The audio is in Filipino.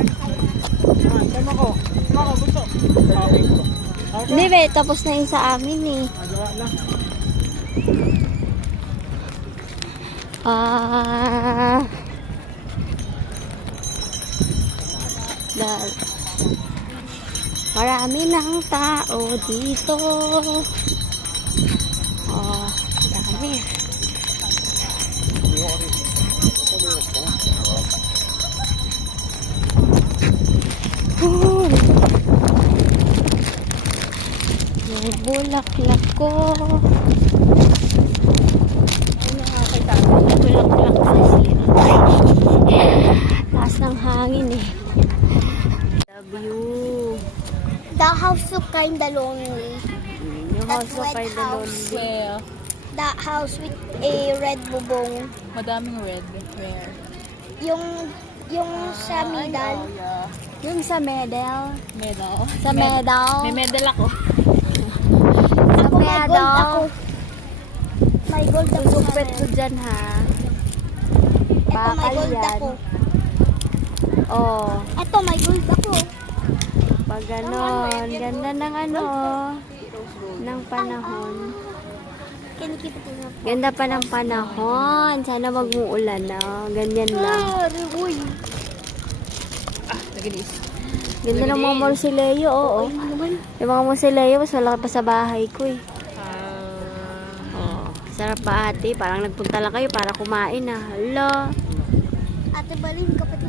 Tama ko. Tama ko, gusto. Hindi be, tapos na yung sa amin eh. Magawa na. Dahil marami ng tao dito. Dami. Yung bulaklak ko. Bulaklak sa sira. Taas ng hangin eh. Love you. The house look kinda lonely. Yung That house of red Carda house. Lonely. Where? That house with a red bubong. Madaming red. Where? Yung sa middle. Yeah. Yung sa medal. Medal. Sa medal. May medal ako. Sa Ako, may gold medal. ako. May gold ako. Susupet ko dyan ha. Ito may Bakal gold yan. ako. Oh. Ito may gold ako. Pag ganon. Ganda ng ano. Ng panahon. Kinikita ko na. Ganda pa ng panahon. Sana wag muulan na. Ganyan lang. Uy. Nagilis. Ganda ng mga morsileo. Oo. Yung mga morsileo, mas malaki pa sa bahay ko eh. Oh, sarap pa ate. Parang nagpunta lang kayo para kumain ah. Hala. Ate Balin, kapatid